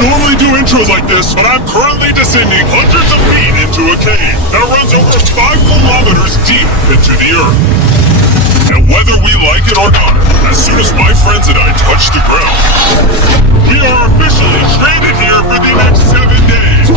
normally do intros like this, but I'm currently descending hundreds of feet into a cave that runs over 5 kilometers deep into the earth. And whether we like it or not, as soon as my friends and I touch the ground, we are officially stranded here for the next 7 days.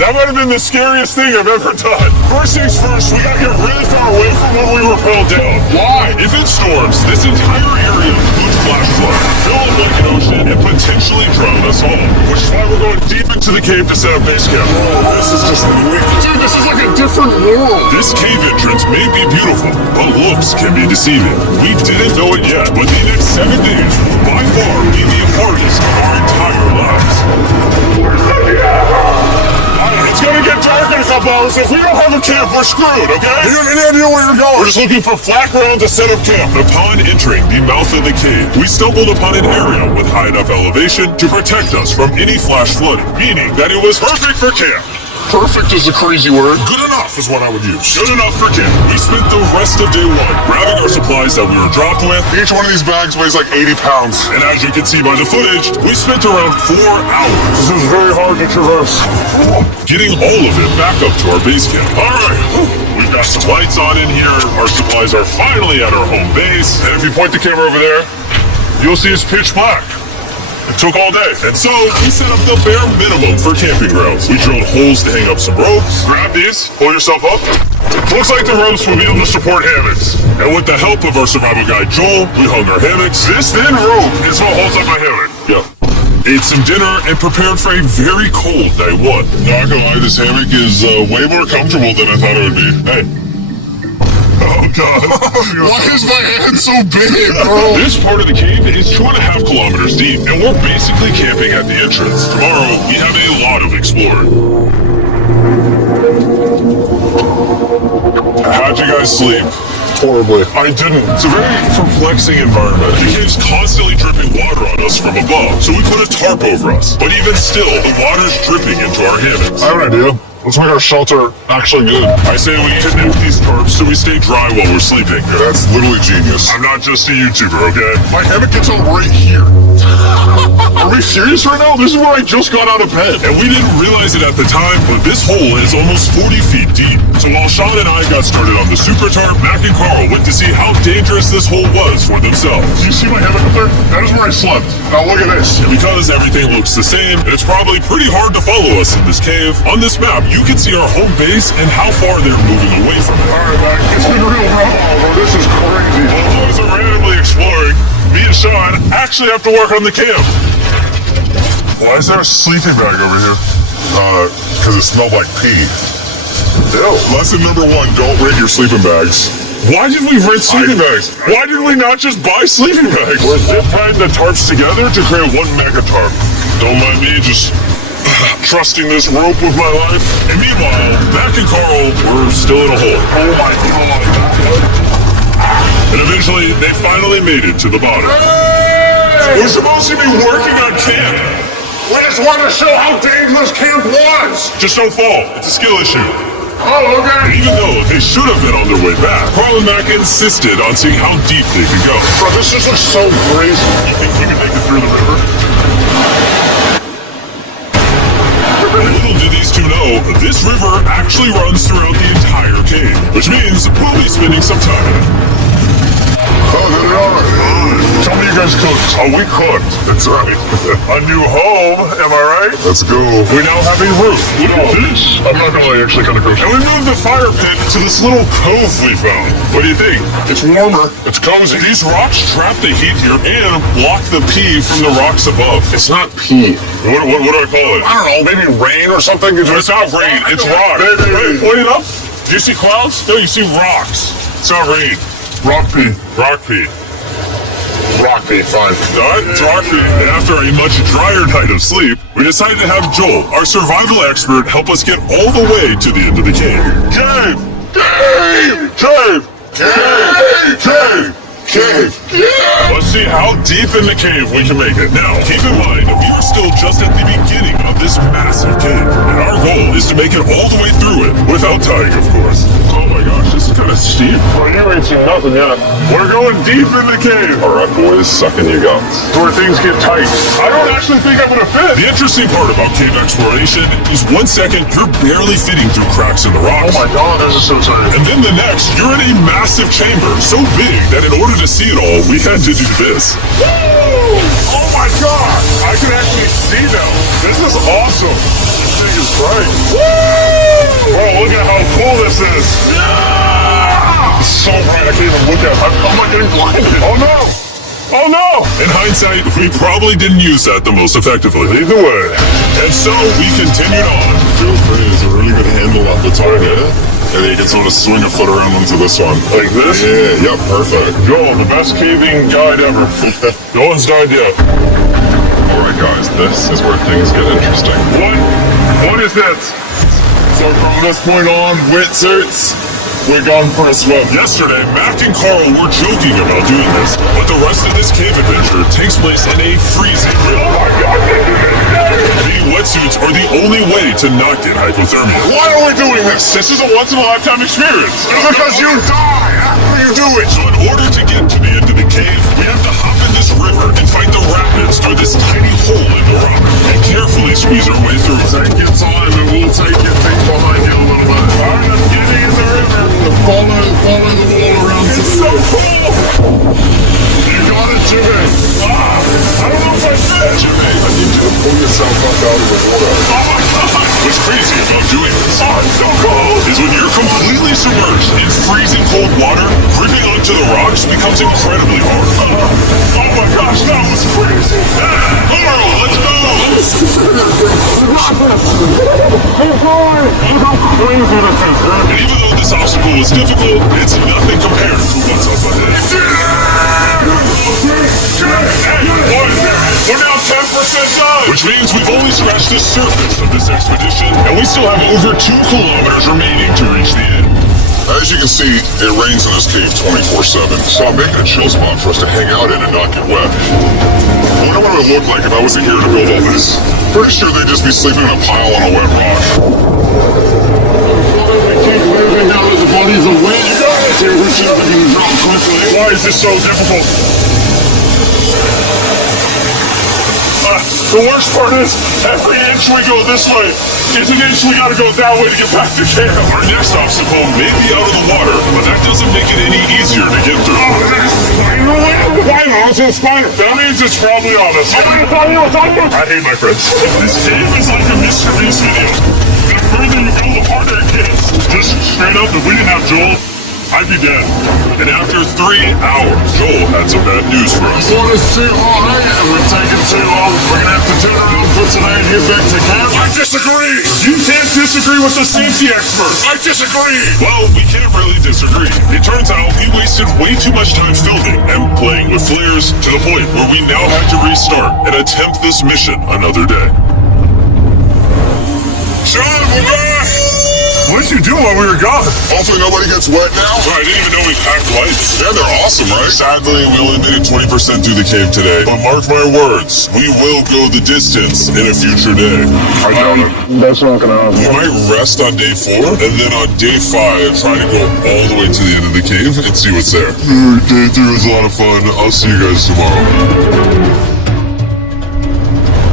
That might have been the scariest thing I've ever done. First things first, we gotta get really far away from where we rappelled down. Why? If it storms, this entire area could flash flood, fill up like an ocean, and potentially drown us all. Which is why we're going deep into the cave to set up base camp. Oh, this is just wicked. Dude, this is like a different world. This cave entrance may be beautiful, but looks can be deceiving. We didn't know it yet, but the next 7 days will by far be the hardest of our entire lives. It's gonna get dark in a couple hours. If we don't have a camp, we're screwed, okay? Do you have any idea where you're going? We're just looking for flat ground to set up camp. Upon entering the mouth of the cave, we stumbled upon an area with high enough elevation to protect us from any flash flooding, meaning that it was perfect for camp. Perfect is a crazy word. Good enough is what I would use. Good enough for camp. We spent the rest of day 1 grabbing our supplies that we were dropped with. Each one of these bags weighs like 80 pounds. And as you can see by the footage, we spent around 4 hours. This is very hard to traverse. Getting all of it back up to our base camp. Alright, we've got some lights on in here. Our supplies are finally at our home base. And if you point the camera over there, you'll see it's pitch black. It took all day. And so, we set up the bare minimum for camping grounds. We drilled holes to hang up some ropes. Grab these, pull yourself up. Looks like the ropes will be able to support hammocks. And with the help of our survival guide Joel, we hung our hammocks. This thin rope is what holds up my hammock. Yep. Ate some dinner and prepared for a very cold night 1. Not gonna lie, this hammock is way more comfortable than I thought it would be. Hey. Oh god. Why is my hand so big, bro? This part of the cave is 2.5 kilometers deep, and we're basically camping at the entrance. Tomorrow, we have a lot of exploring. How'd you guys sleep? Horribly. I didn't. It's a very perplexing environment. The cave's constantly dripping water on us from above, so we put a tarp over us. But even still, the water's dripping into our hammocks. I have an idea. Let's make our shelter actually good. I say we connect these tarps so we stay dry while we're sleeping. That's literally genius. I'm not just a YouTuber, okay? My hammock gets on right here. Are we serious right now? This is where I just got out of bed. And we didn't realize it at the time, but this hole is almost 40 feet deep. So while Sean and I got started on the super tarp, Mac and Carl went to see how dangerous this hole was for themselves. Do you see my hammock up there? That is where I slept. Now look at this. And because everything looks the same, it's probably pretty hard to follow us in this cave. On this map, you can see our home base and how far they're moving away from it. Alright, Mac, it's been real rough, bro. This is crazy. Well, as I'm randomly exploring, me and Sean actually have to work on the camp. Why is there a sleeping bag over here? Because it smelled like pee. Ew. Lesson number 1, don't rent your sleeping bags. Why did we rent sleeping bags? Why did we not just buy sleeping bags? We're zip tying the tarps together to create 1 mega tarp. Don't mind me just trusting this rope with my life. And meanwhile, Mac and Carl were still in a hole. Oh my god. And eventually, they finally made it to the bottom. Hey! We're supposed to be working on camp. We just wanted to show how dangerous camp was. Just don't fall. It's a skill issue. Oh, okay. And even though they should have been on their way back, Carl and Mac insisted on seeing how deep they could go. Bro, this just looks so crazy. You think we can make it through the river? Little did these two know, this river actually runs throughout the entire cave, which means we'll be spending some time in it. Oh, there they are. Tell me you guys cooked. Oh, we cooked. That's right. A new home, am I right? Let's go. We now have a roof. Look at this. I'm not gonna lie, actually kind of cooked. And we moved the fire pit to this little cove we found. What do you think? It's warmer. It's cozy. These rocks trap the heat here and block the pee from the rocks above. It's not pee. What do I call it? I don't know, maybe rain or something? It's not rain, it's rock. Hey, point it up. Do you see clouds? No, you see rocks. It's not rain. Rock pee. Rock pee. Rock pee, fine. Alright, it's rock pee. And after a much drier night of sleep, we decided to have Joel, our survival expert, help us get all the way to the end of the cave. Cave! Cave! Cave! Cave! Cave! Cave! Yeah. Let's see how deep in the cave we can make it. Now, keep in mind, we are still just at the beginning of this massive cave, and our goal is to to make it all the way through it, without dying, of course. Oh my gosh, this is kind of steep. Well, you ain't seen nothing yet. We're going deep in the cave. Alright boys, suck in your guts. Where things get tight. I don't actually think I'm gonna fit. The interesting part about cave exploration is 1 second you're barely fitting through cracks in the rocks. Oh my god, this is so tight. And then the next, you're in a massive chamber, so big that in order to see it all, we had to do this. Woo! Oh my god! I can actually see them. This is awesome. This thing is bright. Woo! Bro, look at how cool this is. Yeah! It's so bright, I can't even look at it. I'm not getting blinded. Oh no! Oh no! In hindsight, we probably didn't use that the most effectively. Either way. And so we continued on. Feel free, there's a really good handle up the top here. And then you can sort of swing a foot around onto this one. Like this? Yeah, perfect. Joel, the best caving guide ever. No one's died yet. Alright guys, this is where things get interesting. What is this? So from this point on, wetsuits, we're going for a swim. Yesterday, Mac and Carl were joking about doing this, but the rest of this cave adventure takes place in a freezing river. Oh my god, The wetsuits are the only way to not get hypothermia. why are we doing this? This is a once-in-a-lifetime experience. Because you die after you do it. So in order to get to the end of the cave, we have to hop in this river and fight the rapids through this tiny hole in the rock and carefully squeeze our way through. Take your time and we'll take your feet behind you a little bit. Alright, I'm getting in the river. Follow the wall around to the So cool! You got it, Jimmy. I don't know if I fit. Jimmy, I need you to pull yourself up out of the water. Oh my god! What's crazy about doing this Oh, it's so cool! is when you're completely submerged in freezing cold water, gripping onto the rocks becomes incredibly hard. Oh my gosh, that was crazy! Carl, let's go! And even though this obstacle was difficult, it's nothing compared to what's up ahead. Hey, boys, we're now 10% done! Which means we've only scratched the surface of this expedition, and we still have over 2 kilometers remaining to reach the end. As you can see, it rains in this cave 24/7, so I'm making a chill spot for us to hang out in and not get wet. I wonder what it would look like if I wasn't here to build all this. Pretty sure they'd just be sleeping in a pile on a wet rock. Keep moving now that the bodies are wet. You got it! Here, we're just looking to drop quickly. Why is this so difficult? The worst part is, every inch we go this way is an inch we gotta go that way to get back to camp. Our next obstacle may be out of the water, but that doesn't make it any easier to get through. Oh, there's a spider web! Why not? It's a spider. That means it's probably on us. It's on you, it's on you! I hate my friends. This cave is like a Mr. Beast video. The further you go, the harder it gets. Just straight up, if we didn't have Joel, I'd be dead. And after 3 hours, Joel had some bad news for us. Water's too hot, and we're taking too long. We're gonna have to turn around for today and head back to camp. I disagree! You can't disagree with the safety expert! I disagree! Well, we can't really disagree. It turns out we wasted way too much time filming and playing with flares to the point where we now have to restart and attempt this mission another day. Sean, we're back! What did you do while we were gone? Hopefully nobody gets wet now. I didn't even know we packed lights. Yeah, they're awesome, right? Sadly, we only made it 20% through the cave today. But mark my words, we will go the distance in a future day. I doubt it. That's not gonna happen. We might rest on day 4, and then on day 5, try to go all the way to the end of the cave and see what's there. Day 3 was a lot of fun. I'll see you guys tomorrow.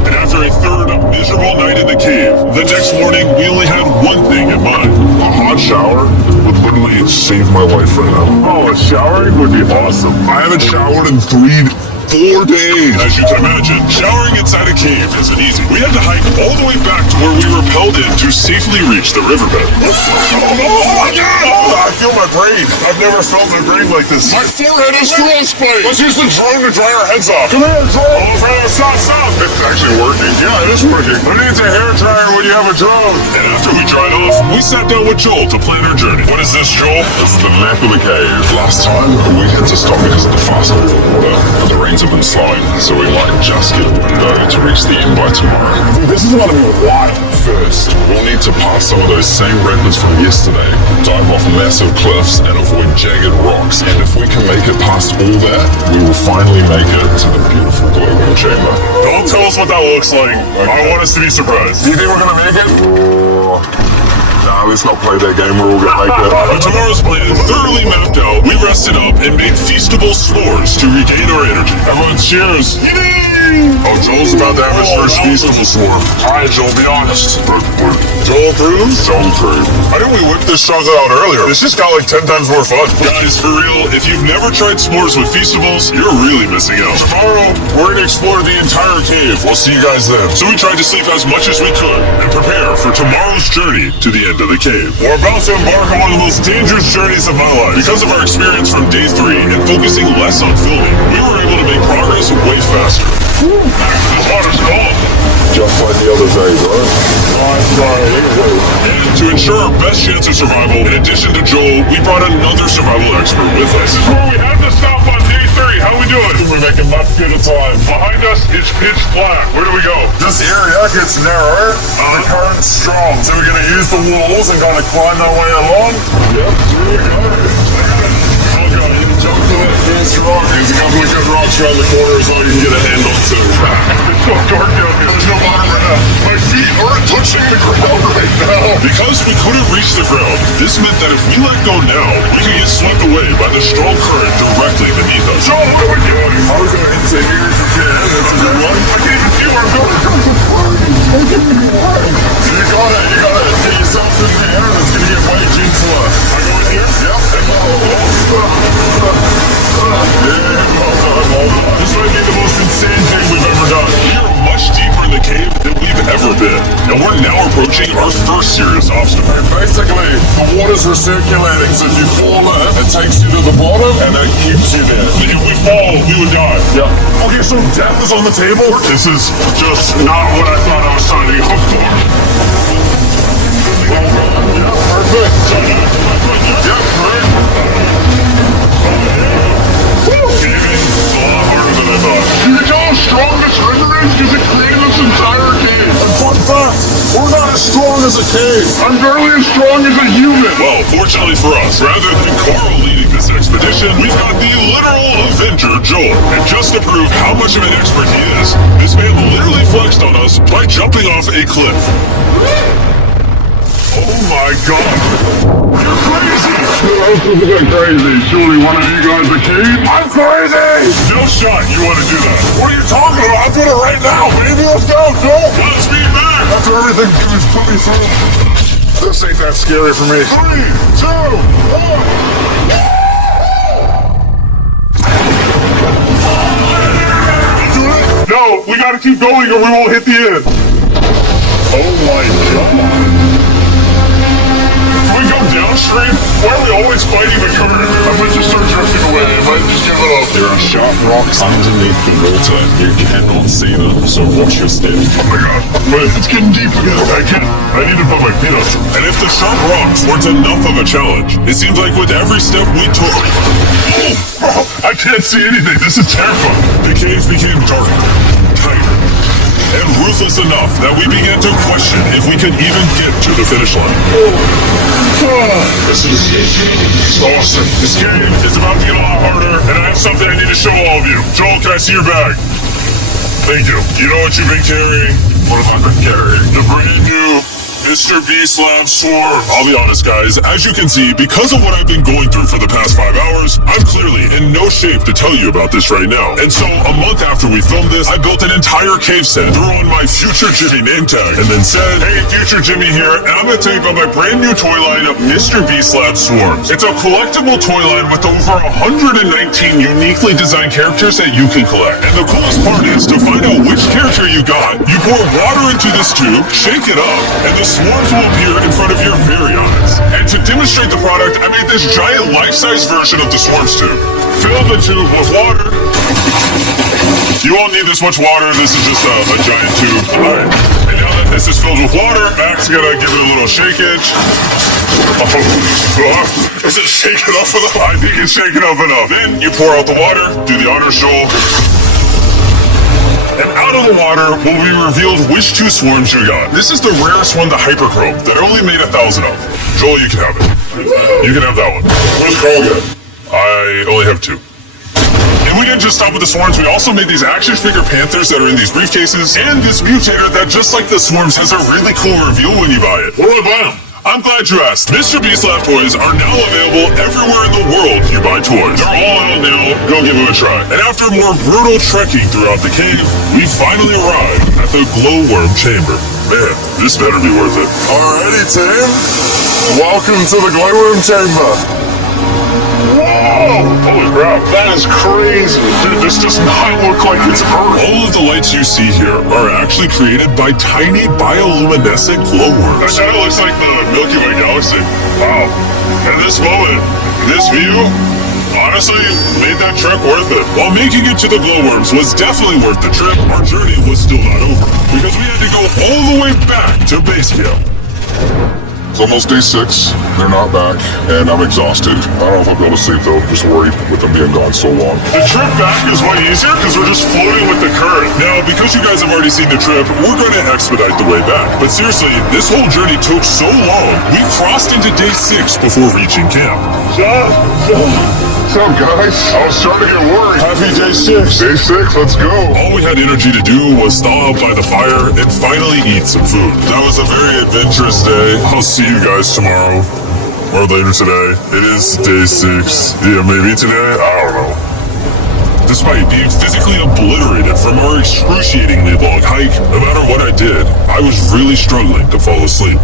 And after a third miserable night in the cave, the next morning we only had one thing in mind. A hot shower would literally save my life right now. Oh, showering would be awesome. I haven't showered in 4 days. As you can imagine, showering inside a cave isn't easy. We had to hike all the way back to where we repelled in to safely reach the riverbed. Oh my god! Oh, I feel my brain. I've never felt my brain like this. My forehead is frostbite. Let's use the drone to dry our heads off. Come here, drone. Oh, stop. It's actually working. Yeah, it is working. Who needs a hair dryer when you have a drone? And after we dried off, we sat down with Joel to plan our journey. What is this, Joel? This is the map of the cave. Last time, we had to stop because of the fast moving water, but the rains have been slowing, so we might just get a window to reach the end by tomorrow. This is gonna be wild. First, we'll need to pass some of those same rapids from yesterday, dive off massive cliffs, and avoid jagged rocks. And if we can make it past all that, we will finally make it to the beautiful glowing chamber. Don't tell us what that looks like. I want us to be surprised. Do you think we're gonna make it? Oh. Nah, let's not play that game. We're all gonna make it. With tomorrow's plan thoroughly mapped out, we rested up and made feastable s'mores to regain our energy. Everyone cheers. Oh, Joel's about to have his first feastable s'more. Alright, Joel, be honest. Joel approves? Joel approves. I think we whipped this chocolate out earlier. This just got like 10 times more fun. Guys, for real, if you've never tried s'mores with feastables, you're really missing out. Tomorrow, we're gonna explore the entire cave. We'll see you guys then. So we tried to sleep as much as we could and prepare for tomorrow's journey to the end of the cave. We're about to embark on one of the most dangerous journeys of my life. Because of our experience from day 3 and focusing less on filming, we were able to make progress way faster. This water's cold. Just like the other day, bro. And to ensure our best chance of survival, in addition to Joel, we brought another survival expert with us. This is where we had to stop on day 3. How we doing? We're making much good of time. Behind us, it's pitch black. Where do we go? This area gets narrower. The current's strong. So we're going to use the walls and kind of climb our way along. Yep, here we go. Jump to that first rock. There's a couple of good rocks around the corner as long as you can get a handle to. It's so dark down here. There's no bottom right now. My feet aren't touching the ground right now. Because we couldn't reach the ground, this meant that if we let go now, we could get swept away by the strong current directly beneath us. Joel, what are we doing? I was going to hit the here if you can. That's a good one. I can't even see where I'm going. You gotta get yourself in the air and it's going to get way gentler. I go in here? Yep. This might be the most insane thing we've ever done. We are much deeper in the cave than we've ever been, and we're now approaching our first serious obstacle. And basically, the water's recirculating, so if you fall in, it takes you to the bottom, and that keeps you there. If we fall, we would die. Yeah. Okay, so death is on the table? This is just not what I thought I was signing up for. Yeah, perfect. Yeah, great. It's a lot harder than I thought. You can tell how strong this river is because it created this entire cave. And fun fact, we're not as strong as a cave. I'm barely as strong as a human. Well, fortunately for us, rather than Carl leading this expedition, we've got the literal Avenger, Joel. And just to prove how much of an expert he is, this man literally flexed on us by jumping off a cliff. Oh my god. You're crazy. Who else is going crazy? Surely one of you guys a cave? I'm crazy. No shot you want to do that. What are you talking about? I'm doing it right now. Baby, let's go. Go. Let's be back. After everything you've put me through. This ain't that scary for me. 3, 2, 1. No, we gotta keep going or we won't hit the end. Oh my god. Can we go downstream? Why are we always fighting the current? I might just start drifting away. I might just give it up. There are sharp rocks underneath the water. You cannot see them, so watch your step. Oh my god. But it's getting deep again. I need to put my feet up. And if the sharp rocks weren't enough of a challenge, it seems like with every step we took... Oh, I can't see anything. This is terrifying. The cave became darker, tighter, and ruthless enough that we began to question if we could even get to the finish line. This is awesome. This game is about to get a lot harder, and I have something I need to show all of you. Joel, can I see your bag? Thank you. You know what you've been carrying? What have I been carrying? The brand new Mr. Beast Lab Swarm. I'll be honest, guys. As you can see, because of what I've been going through for the past 5 hours, I'm clearly in no shape to tell you about this right now. And so, a month after we filmed this, I built an entire cave set, threw on my Future Jimmy name tag, and then said, "Hey, Future Jimmy here, and I'm gonna tell you about my brand new toy line of Mr. Beast Lab Swarms. It's a collectible toy line with over 119 uniquely designed characters that you can collect. And the coolest part is, to find out which character you got, you pour water into this tube, shake it up, and the swarms will appear in front of your very eyes. And to demonstrate the product, I made this giant life-size version of the swarms tube. Fill the tube with water. You won't need this much water, this is just a giant tube. Alright, and now that this is filled with water, Mac's gonna give it a little shakeage. Is it shaking up enough? I think it's shaking up enough. Then you pour out the water, do the honors, Joel. And out of the water will be revealed which 2 swarms you got. This is the rarest one, the Hyperchrome, that I only made 1,000 of. Joel, you can have it. You can have that one. Where's Carl get? I only have 2. And we didn't just stop with the swarms, we also made these action figure panthers that are in these briefcases, and this mutator that, just like the swarms, has a really cool reveal when you buy it. Where do I buy them? I'm glad you asked. Mr. Beast Lab toys are now available everywhere in the world you buy toys. They're all out now. Go give them a try. And after more brutal trekking throughout the cave, we finally arrived at the glowworm chamber. Man, this better be worth it. Alrighty, team. Welcome to the glowworm chamber. Whoa! Holy crap, that is crazy. Dude, this does not look like it's Earth. All of the lights you see here are actually created by tiny bioluminescent glowworms. That kind of looks like the Milky Way galaxy. Wow. And this moment, this view, honestly, made that trek worth it. While making it to the glowworms was definitely worth the trip, our journey was still not over, because we had to go all the way back to base camp. It's almost day 6. They're not back, and I'm exhausted. I don't know if I'll be able to sleep though. I'm just worried with them being gone so long. The trip back is way easier because we're just floating with the current. Now, because you guys have already seen the trip, we're going to expedite the way back. But seriously, this whole journey took so long, we crossed into day 6 before reaching camp. What's up, guys? I was starting to get worried. Happy day 6. Day 6, let's go. All we had energy to do was thaw out by the fire and finally eat some food. That was a very adventurous day. I'll see you guys tomorrow. Or later today. It is day 6. Yeah, maybe today? I don't know. Despite being physically obliterated from our excruciatingly long hike, no matter what I did, I was really struggling to fall asleep.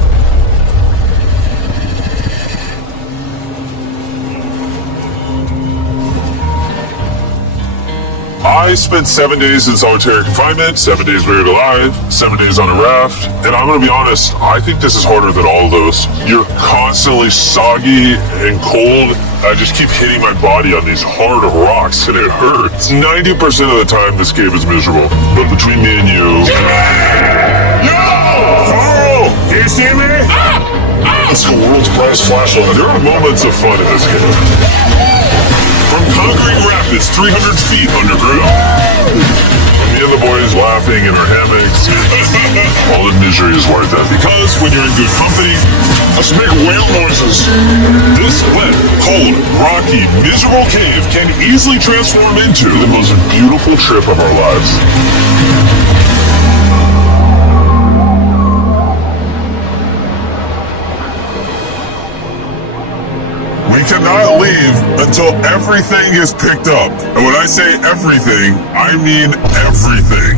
I spent 7 days in solitary confinement, 7 days buried alive, 7 days on a raft, and I'm gonna be honest, I think this is harder than all of those. You're constantly soggy and cold. I just keep hitting my body on these hard rocks and it hurts. 90% of the time this cave is miserable, but between me and you... Yo! Carl! Can you see me? It's the world's brightest flashlight. There are moments of fun in this game. From conquering rapids 300 feet underground, me and the boys laughing in our hammocks, all the misery is worth it. Because when you're in good company, Let's make whale noises. this wet, cold, rocky, miserable cave can easily transform into the most beautiful trip of our lives. We cannot leave until everything is picked up. And when I say everything, I mean everything.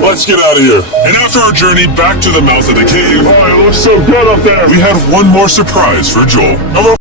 Let's get out of here. And after our journey back to the mouth of the cave, Oh, it looks so good up there. we had one more surprise for Joel.